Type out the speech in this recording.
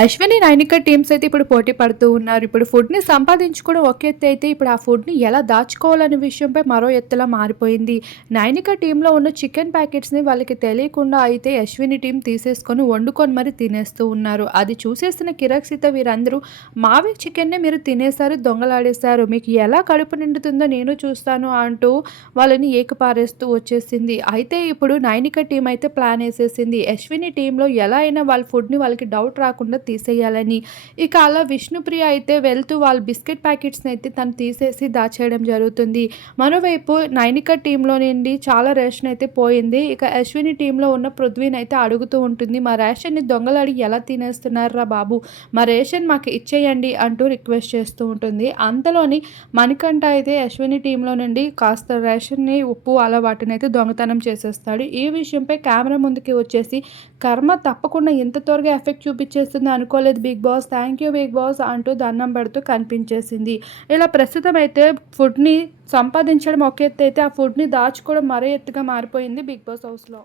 Ashwini Nainika teams అయితే ఇప్పుడు పోటీ పడుతూ ఉన్నారు. ఇప్పుడు ఫుడ్ని సంపాదించుకోవడం ఒక ఎత్తు అయితే ఇప్పుడు ఆ ఫుడ్ని ఎలా దాచుకోవాలనే విషయంపై మరో ఎత్తులా మారిపోయింది. నైనిక టీంలో ఉన్న చికెన్ ప్యాకెట్స్ని వాళ్ళకి తెలియకుండా అయితే అశ్విని టీం తీసేసుకొని వండుకొని మరి తినేస్తూ ఉన్నారు. అది చూసేసిన కిరక్సిత వీరందరూ మావి చికెన్నే మీరు తినేశారు దొంగలాడేశారు. మీకు ఎలా కడుపు నిండుతుందో నేను చూస్తాను అంటూ వాళ్ళని ఏకపారేస్తూ వచ్చేసింది. అయితే ఇప్పుడు నైనిక టీం అయితే ప్లాన్ వేసేసింది. అశ్విని టీంలో ఎలా అయినా వాళ్ళ ఫుడ్ని వాళ్ళకి డౌట్ రాకుండా తీసేయాలని. ఇక అలా విష్ణుప్రియ అయితే వెళ్తూ వాళ్ళ బిస్కెట్ ప్యాకెట్స్ని అయితే తను తీసేసి దాచేయడం జరుగుతుంది. మరోవైపు నైనిక టీంలో నుండి చాలా రేషన్ అయితే పోయింది. ఇక అశ్విని టీంలో ఉన్న పృథ్వీని అయితే అడుగుతూ ఉంటుంది మా రేషన్ని దొంగలాడి ఎలా తినేస్తున్నారా బాబు? మా రేషన్ మాకు ఇచ్చేయండి అంటూ రిక్వెస్ట్ చేస్తూ ఉంటుంది. అంతలోని మణికంఠ అయితే అశ్విని టీంలో నుండి కాస్త రేషన్ని ఉప్పు అలా వాటిని అయితే దొంగతనం చేసేస్తాడు. ఈ విషయంపై కెమెరా ముందుకి వచ్చేసి కర్మ తప్పకుండా ఇంత త్వరగా ఎఫెక్ట్ చూపించేస్తుంది అనుకోలేదు Bigg Boss thank you Bigg Boss అంటూ దండం పెడుతూ కనిపించేసింది. ఇలా ప్రస్తుతం అయితే ఫుడ్ని సంపాదించడం ఒక ఎత్తు అయితే ఆ ఫుడ్ని దాచుకోవడం మరో ఎత్తుగా మారిపోయింది బిగ్ బాస్ హౌస్లో.